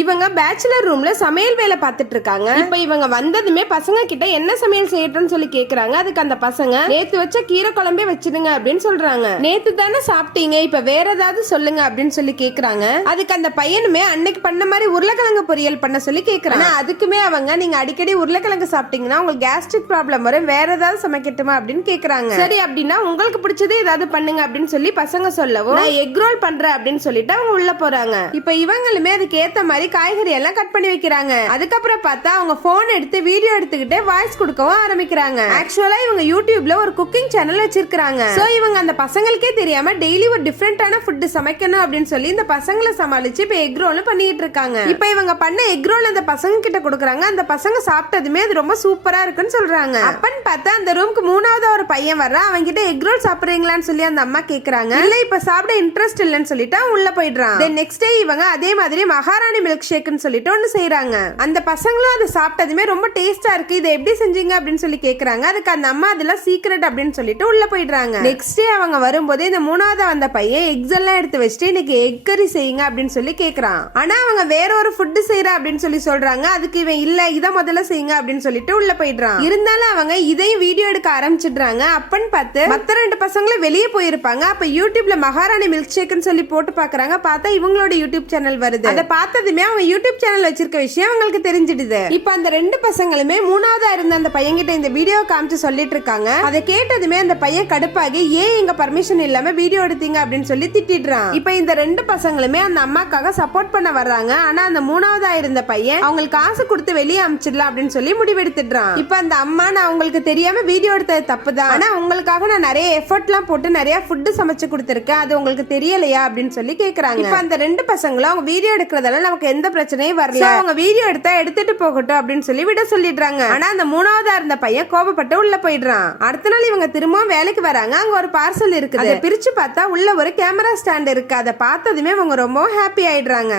இவங்க பேச்சுலர் ரூம்ல சமையல் வேலை பார்த்துட்டு இருக்காங்க. இப்ப இவங்க வந்ததுமே பசங்க கிட்ட என்ன சமையல் செய்யட்டும்னு சொல்லி கேக்குறாங்க. அதுக்கு அந்த பசங்க நேத்து வச்ச கீரை குழம்பே வச்சிடுங்க அப்படின்னு சொல்றாங்க. நேத்து தானே சாப்பிட்டீங்க, இப்ப வேற ஏதாவது சொல்லுங்க அப்படின்னு சொல்லி கேக்குறாங்க. அதுக்கு அந்த பையனுமே அன்னைக்கு பண்ண மாதிரி உருளைக்கிழங்கு பொரியல் பண்ண சொல்லி கேக்குறாங்க. அதுக்குமே அவங்க நீங்க அடிக்கடி உருளைக்கிழங்கு சாப்பிட்டீங்கன்னா உங்களுக்கு கேஸ்ட்ரிக் ப்ராப்ளம் வரும், வேற ஏதாவது சமைக்கட்டுமா அப்படின்னு கேக்குறாங்க. சரி அப்படின்னா உங்களுக்கு பிடிச்சது ஏதாவது பண்ணுங்க அப்படின்னு சொல்லி பசங்க சொல்லவும் நான் எக் ரோல் பண்றேன் அப்படின்னு சொல்லிட்டு அவங்க உள்ள போறாங்க. இப்ப இவங்களுமே அதுக்கு ஏத்த மாதிரி காய்கறி எல்லாம் கட் பண்ணி வைக்கிறாங்க. அதுக்கப்புறம் பார்த்தா அவங்க போன் எடுத்து வீடியோ எடுத்துக்கிட்டு வாய்ஸ் கொடுக்கவும் ஆரம்பிக்கிறாங்க. ஆக்சுவலா இவங்க யூடியூப்ல ஒரு குக்கிங் சேனல் வச்சிருக்காங்க. சோ இவங்க அந்த பசங்களுக்கே தெரியாம டெய்லி ஒரு டிஃபரெண்டான ஃபுட் சமைக்கணும் அப்படின்னு சொல்லி இந்த பசங்களை சமாளிச்சு இப்ப எக் ரோல் பண்ணிட்டு இருக்காங்க. இப்ப இவங்க பண்ண எக் ரோல் அந்த பசங்க கிட்ட கொடுக்குறாங்க. அந்த பசங்க சாப்பிட்டதுமே அது ரொம்ப சூப்பரா இருக்குன்னு சொல்றாங்க. அப்பன்னு பார்த்தா அந்த ரூமுக்கு மூணாவது ஒரு பையன் வர்றான். அவங்க கிட்ட எக் ரோல் சாப்பிடுறீங்களான்னு சொல்லி அந்த அம்மா கேக்குறாங்க. இல்ல இப்ப சாப்பிட இன்ட்ரெஸ்ட் இல்லன்னு சொல்லிட்டு அவன் உள்ள போயிடுறான். நெக்ஸ்ட் டே இவங்க அதே மாதிரி மகாராணி மில்க் ஷேக்னு சொல்லிட்டு ஒன்னு செய்யறாங்க. அந்த பசங்களும் அதை சாப்பிட்டதுமே ரொம்ப டேஸ்டா இருக்கு, இதை எப்படி செஞ்சீங்க அப்படின்னு சொல்லி கேக்குறாங்க. அதுக்கு அந்த அம்மா அதெல்லாம் சீக்ரெட் அப்படின்னு சொல்லிட்டு உள்ள போயிடுறாங்க. நெக்ஸ்ட் டே அவங்க வரும்போது இந்த மூணாவது வந்த பையன் எக்ஸ் எல்லாம் எடுத்து வச்சுட்டு இன்னைக்கு எக் கறி செய்யுங்க அப்படின்னு சொல்லி கேக்குறான். ஆனா அவங்க வேற ஒரு ஃபுட் செய்யற அப்படின்னு சொல்லி சொல்றாங்க. அதுக்கு இவன் இல்ல இதை முதல்ல செய்யுங்க அப்படின்னு சொல்லிட்டு உள்ள போயிடுறான். இருந்தாலும் அவங்க இதையும் வீடியோ எடுக்க ஆரம்பிச்சிடுறாங்க. அப்பன்னு பார்த்து மத்த ரெண்டு பசங்களும் வெளியே போயிருப்பாங்க. அப்ப யூடியூப்ல மகாராணி மில்க் ஷேக்னு சொல்லி போட்டு பாக்குறாங்க. பார்த்தா இவங்களோட யூடியூப் சேனல் வருது. அதை பார்த்ததுமே அவங்க யூடியூப் சேனல் வச்சிருக்க விஷயம் அவங்களுக்கு தெரிஞ்சிடுது. இப்ப அந்த ரெண்டு பசங்களுமே மூணாவதா இருந்த அந்த பையன்கிட்ட இந்த வீடியோ காமிச்சு சொல்லிட்டு இருக்காங்க. அதை கேட்டதுமே அந்த பையன் கடுப்பாகி ஏன் எங்க பர்மிஷன் இல்லாம வீடியோ எடுத்தீங்க அப்படின்னு சொல்லி திட்டிடுறான். இப்ப இந்த ரெண்டு பசங்களுமே அந்த அம்மாக்காக சப்போர்ட் பண்ண வர்றாங்க. ஆனா அந்த மூணாவதா இருந்த பையன் அவங்களுக்கு காசு கொடுத்து வெளியே அமிச்சிடலாம் அப்படின்னு சொல்லி முடிவெடுத்துடுறான். இப்ப அந்த அம்மா நான் உங்களுக்கு தெரியாம வீடியோ எடுத்தது தப்புதான், ஆனா உங்களுக்காக நான் நிறைய எஃபர்ட் எல்லாம் போட்டு நிறைய ஃபுட் சமைச்சு கொடுத்திருக்கேன், அது உங்களுக்கு தெரியலையா அப்படின்னு சொல்லி கேக்குறாங்க. இப்ப அந்த ரெண்டு பசங்களும் அவங்க வீடியோ எடுக்கிறதால நமக்கு எந்த பிரச்சனையும் வரல, அவங்க வீடியோ எடுத்தா எடுத்துட்டு போகட்டும் அப்படின்னு சொல்லி விட சொல்லிடுறாங்க. ஆனா அந்த மூணாவதா இருந்த பையன் கோபப்பட்டு உள்ள போயிடுறான். அடுத்த நாள் இவங்க திரும்பவும் வேலைக்கு வராங்க. அங்க ஒரு பார்சல் இருக்குது. அதை பிரிச்சு பார்த்தா உள்ள ஒரு கேமரா ஸ்டாண்ட் இருக்கு. அதை பார்த்ததுமே அவங்க ரொம்ப ஹாப்பி ஆயிடுறாங்க.